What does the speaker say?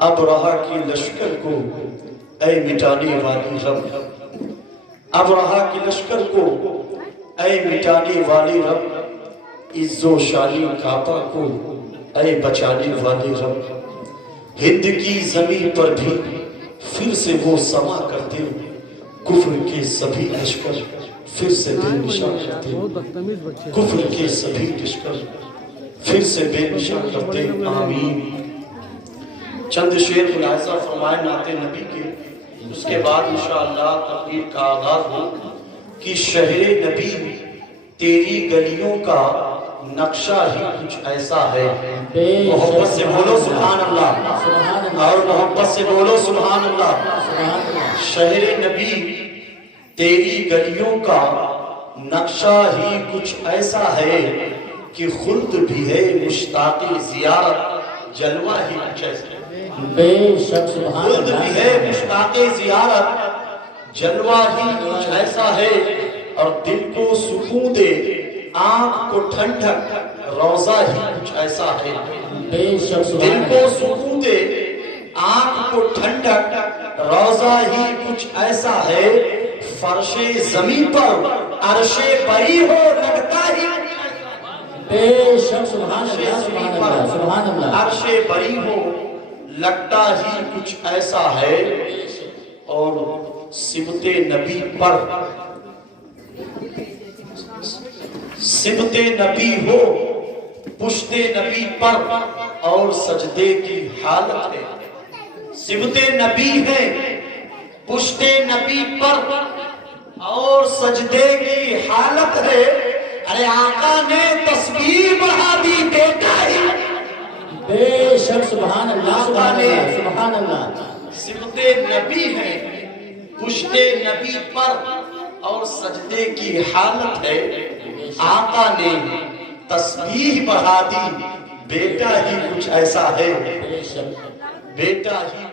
اب رہا کی لشکر کو اے مٹانے والی رب، اب رہا کی لشکر کو اے مٹانے والی رب، عز و شانی کعبہ کو اے بچانے والی رب، ہند کی زمین پر بھی پھر سے وہ سما کرتے، کفر کے سبھی لشکر پھر سے بے نشان کرتے، کفر کے سبھی لشکر پھر سے بے نشان کرتے، آمین۔ چند شعر ملاحظہ فرمائے نعت نبی کے، اس کے بعد انشاءاللہ تقریر کا آغاز ہو کہ شہر نبی تیری گلیوں کا نقشہ ہی کچھ ایسا ہے، محبت سے بولو سبحان اللہ، اور محبت سے بولو سبحان اللہ۔ شہر نبی تیری گلیوں کا نقشہ ہی کچھ ایسا ہے کہ خلد بھی ہے مشتاق زیارت، جلوہ ہی کچھ ایسا ہے، بے شک سبحان اللہ، خلد بھی ہے مشتاق زیارت، جلوہ ہی کچھ ایسا ہے، اور دل کو سکون دے آنکھ کو ٹھنڈک روضہ ہی کچھ ایسا ہے، بے شک دل کو سکون دے آنکھ کو ٹھنڈک روضہ ہی کچھ ایسا ہے، فرش زمین پر عرش بری ہو لگتا ہی، بے شک سبحان اللہ، سبحان اللہ، عرش بری ہو لگتا ہی کچھ ایسا ہے، اور سبت نبی پر سبت نبی ہو پشت نبی پر اور سجدے کی حالت ہے، سبت نبی ہے پشت نبی پر اور سجدے کی حالت ہے، ارے آقا نے تسبیح بڑھا دی بیٹا ہی، بے شک سبحان اللہ، سبحان اللہ، سبت نبی ہے پشت نبی پر اور سجدے کی حالت ہے، آقا نے تسبیح بڑھا دی بیٹا ہی کچھ ایسا ہے، بیٹا ہی